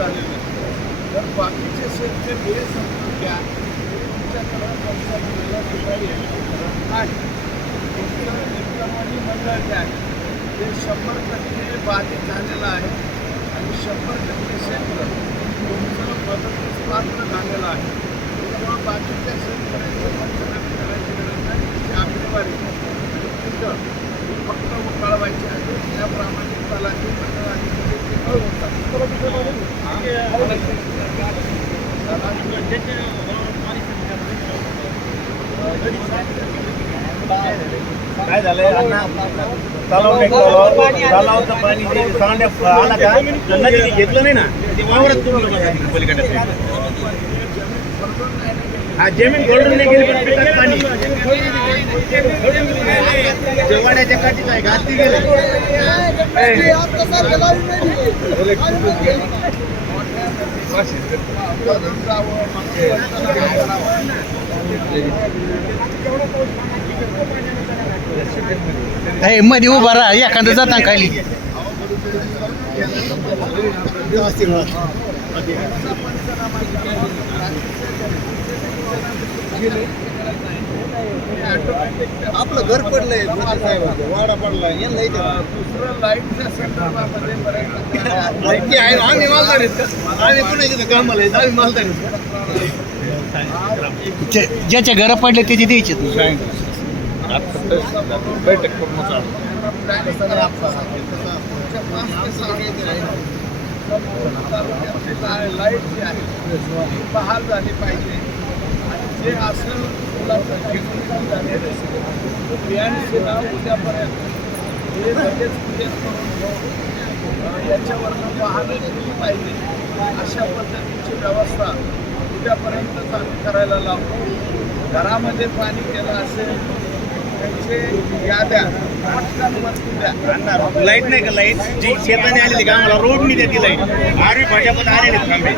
झालेलं तर बाकीचे शेतकरी हे समजून घ्या तुमच्याकडं पंचायतीला सुद्धा येण्याचं नाही. मंडळ जे आहे ते शंभर टक्के बाधित झालेलं आहे आणि शंभर टक्के क्षेत्र तुमचं मदतीस पात्र झालेलं आहे. त्यामुळं बाकीच्या शेतकऱ्यांचं पंचनामे करायची गरज नाही त्याची आकडेवारी. तिथं फक्त कळवायची आहे. त्या प्रामाणिक कलाची मंडळाची कळवून काय झालंय? अण्णा तलाव तलावचं पाणी ते सांड्या आला का? तर नदीने घेतलं नाही ना? ते वावरात तुम्ही लोक जातील पलीकडे. हा जमीन गोल्डन नाही गेली पण पिकात पाणी. जेवाड्याच्या काठीच आहे घाती गेले. हे मध्ये उभा राहा एखादं जाता खाली. आपलं घर पडलंय वाडा पडलाय दुसरं लाईटच्या संदर्भामध्ये आहे. आम्ही मालदार आहेत का? आम्ही पुन्हा तिथं कामाला आहेत आम्ही मालदार आहेत. जे- ज्याचे घर पडले त्याचे द्यायचे. बैठक करून लाइट जी आहे ती बहाल झाली पाहिजे आणि जे असेल मुलाचं ठिकाणी झालेलं असेल बियाणशीला उद्यापर्यंत हे लगेच याच्यावरनं वाहनं केली पाहिजे अशा पद्धतीची व्यवस्था उद्यापर्यंतच आम्ही करायला लावतो घरामध्ये पाणी केलं असेल त्यांचे याद्या पटकन द्या लाइट नाही का लाइट? जी शेताने आलेली का? आम्हाला रोड नाही द्या ती लाइट. आरवी भाजपत आलेली थांबे.